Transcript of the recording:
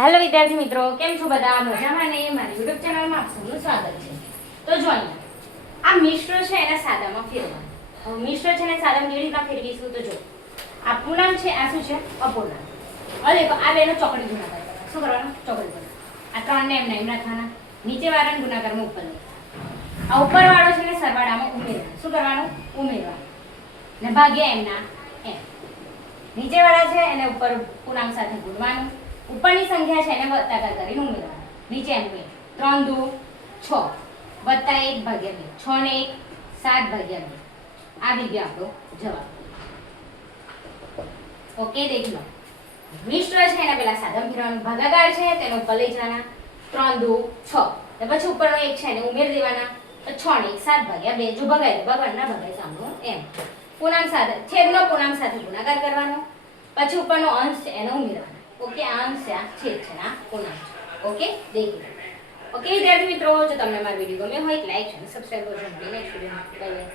Hello વિદ્યાર્થી મિત્રો, કેમ છો બધા? મજામાં ને? મારી યુટ્યુબ ચેનલમાં આપ સૌનું સ્વાગત છે. તો જો અહીંયા આ મિશ્ર છે એને સાદામાં ફેરવવાનું. હવે મિશ્ર છે એને સાદામાં કેવી રીતના ફેરવીશું? તો જો આ પૂર્ણાંક છે, આ શું છે? અપૂર્ણાંક. હવે તો આ બેનો ચોકડી ગુણાકાર કરવાનો. શું કરવાનો? ચોકડી ગુણાકાર. આ ત્રણને એમને એમ રાખવાના, નીચે વાળાના ગુણાકારમાં ઉપર લઈ. આ ઉપર વાળો છે ને સરવાળામાં ઉમેરવાનો. શું કરવાનું? ઉમેરવાનું. ને ભાગ્યા એમના એમ. નીચે વાળા છે એને ઉપર પૂર્ણાંક સાથે ગુણવાનું. ઉપરની સંખ્યા છે એને વત્તાકાર કરીને ઉમેરવાનું. નીચે એમ 3 2 6 વત્તા 1 ભાગ્યા 2, 6 ને 1 7 ભાગ્યા 2. આવી ગયો આપણો જવાબ. ઓકે, દેખ લો. મિશ્ર છે એના પેલા સાદા ફેરવાનું, ભાગાકાર છે તેનો ઉપર લઈ જવાના. 3 2 6 ને પછી ઉપરનો 1 છે એને ઉમેરી દેવાના. તો 6 ને 1 7 ભાગ્યા 2. જો ભગાય તો ભગવાન ના ભગાય સામનો એમ. પૂર્ણાંક સાથે છેદનો પૂર્ણાંક સાથે ગુણાકાર કરવાનો. પછી ઉપરનો અંશ છે એને ઉમેરવાનો. ઓકે, આ અંશ છે, આ છેદ છે, આ પૂર્ણાંક. ઓકે, દેખી લો. ઓકે વિદ્યાર્થી મિત્રો, જો તમને મારો વિડીયો ગમ્યો હોય લાઈક અને સબસ્ક્રાઇબ કરજો. Next video bye bye.